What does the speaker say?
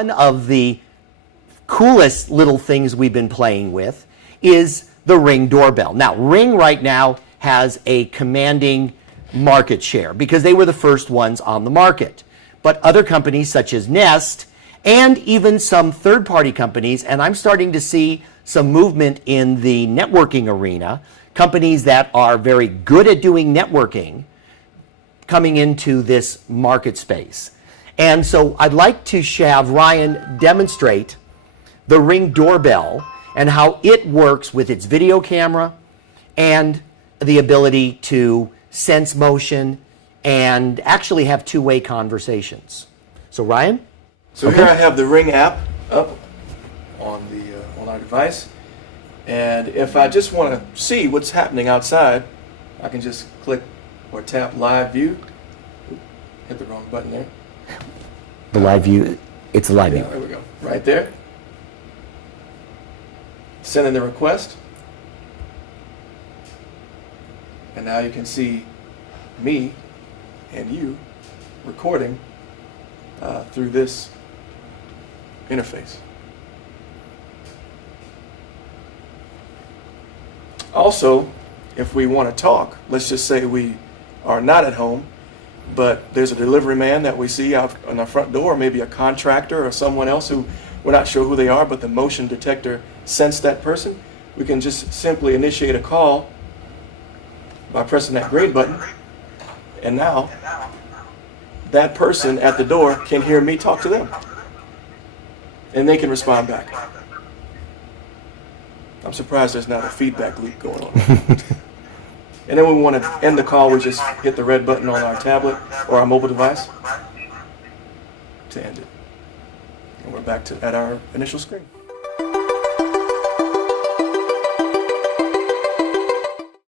one of the coolest little things we've been playing with is the Ring doorbell. Now, Ring right now has a commanding market share because they were the first ones on the market. But other companies such as Nest and even some third-party companies, and I'm starting to see some movement in the networking arena, companies that are very good at doing networking coming into this market space. And so I'd like to have Ryan demonstrate the Ring doorbell and how it works with its video camera and the ability to sense motion and actually have two-way conversations. So Ryan? So here I have the Ring app up on our device, and if I just want to see what's happening outside, I can just click or tap live view. Hit the wrong button there. The live view, it's a live view. There we go, right there. Send in the request, and now you can see me and you recording through this interface. Also, if we want to talk, let's just say we are not at home, but there's a delivery man that we see out on our front door, maybe a contractor or someone else who we're not sure who they are, but the motion detector sensed that person. We can just simply initiate a call by pressing that green button, and now that person at the door can hear me talk to them, and they can respond back. I'm surprised there's not a feedback loop going on. And then when we want to end the call, we just hit the red button on our tablet or our mobile device to end it. And we're back at our initial screen.